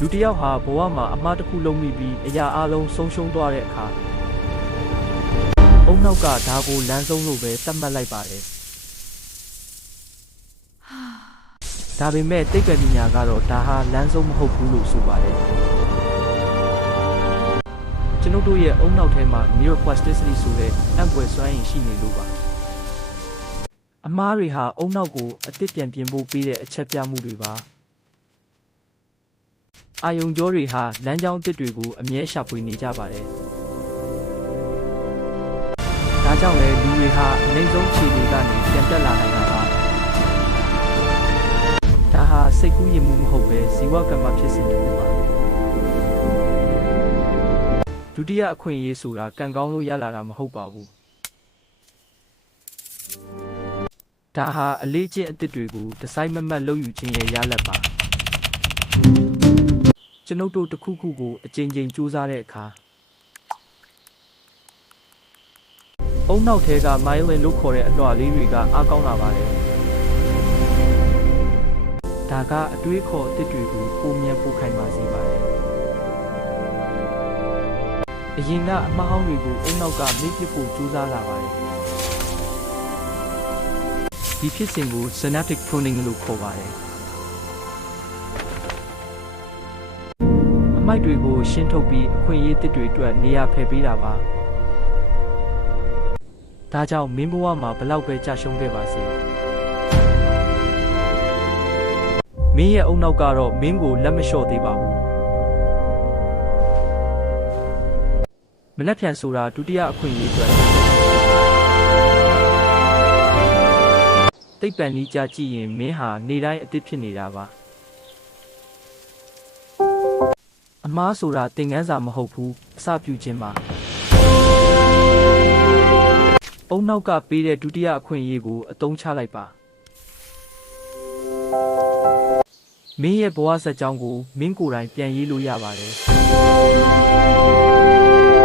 လူတစ်ယောက်ဟာဘဝမှာအမှားတစ်ခုလုပ်မိပြီးအရာအလုံးဆုံးရှုံးသွားတဲ့အခါအုံနောက်ကဒါကိုလမ်းဆုံးလို့ပဲသတ်မှတ်လိုက်ပါတယ်ဒါပေမဲ့တိတ်ကပညာကတော့ဒါဟာလမ်းဆုံးမဟုတ်ဘူးလို့ဆိုပါတယ်ကျွန်ုပ်တို့ရဲ့အုံနောက်ထဲမှာ neuroplasticity ဆိုတဲ့အံ့ဖွယ်စွမ်းရည်ရှိနေလို့ပါအမားတွေဟာအုံနောက်ကိုအသစ်ပြန်ပြင်ဖို့ပေးတဲ့အချက်ပြမှုတွေပါအာယုံကြောတွေဟာလမ်းကြောင်းအသစ်တွေကိုအမြဲရှာဖွေနေကြပါတယ်ဒါကြောင့်လည်းလူတွေဟာအနှိမ့်ဆုံးခြေတွေကနေပြန်တက်လာနိုင်တာပါဒါဟာစိတ်ကူးယဉ်မှုမဟုတ်ပဲဇီဝကမ္မဖြစ်စဉ်တစ်ခုပါဒုတိယအခွင့်အရေးဆိုတာကံကောင်းလို့ရလာတာမဟုတ်ပါဘူးဒါဟာအလေးကျင့်အသစ်တွေကိုဒီဇိုင်းမမတ်လုပ်ယူခြင်းရဲ့ရလဒ်ပါကျွန်ုပ်တို့တစ်ခုခုကိုအကြိမ်ကြိမ်စူးစမ်းတဲ့အခါအုံနောက်ထဲကမိုင်းလင်လို့ခေါ်တဲ့အလွှာလေးတွေကအားကောင်းလာပါတယ်ဒါကအတွေးခေါ်အသစ်တွေကိုပုံမြန်ပို့ခိုင်းပါစေပါတယ်အရင်ကအမှားဟောင်းတွေကိုအုံနောက်ကမေ့ပစ်ဖို့စူးစမ်းလာပါတယ်ဒီဖြစ်စဉ်ကို synaptic pruning လို့ခေါ်ပါတယ်အမိုက်တွေကိုရှင်းထုတ်ပြီးအခွင့်အရေးတစ်တွေအတွက်နေရာဖယ်ပေးတာပါဒါကြောင့်မင်းဘဝမှာဘလောက်ပဲကြာရှုံးခဲ့ပါစေမင်းရဲ့အုံနောက်ကတော့မင်းကိုလက်မလျှော့သေးပါဘူးမလက်ဖြန်ဆိုတာဒုတိယအခွင့်အရေးအတွက်သိပ္ပံနည်းကြကြည့်ရင်မင်းဟာနေတိုင်းအသစ်ဖြစ်နေတာပါအမားဆိုတာသင်ခန်းစာမဟုတ်ဘူးအစပြုခြင်းပါအုံနောက်ကပေးတဲ့ဒုတိယအခွင့်အရေးကိုအသုံးချလိုက်ပါမင်းရဲ့ဘဝဇာတ်ကြောင်းကိုမင်းကိုယ်တိုင်ပြန်ရေးလို့ရပါတယ်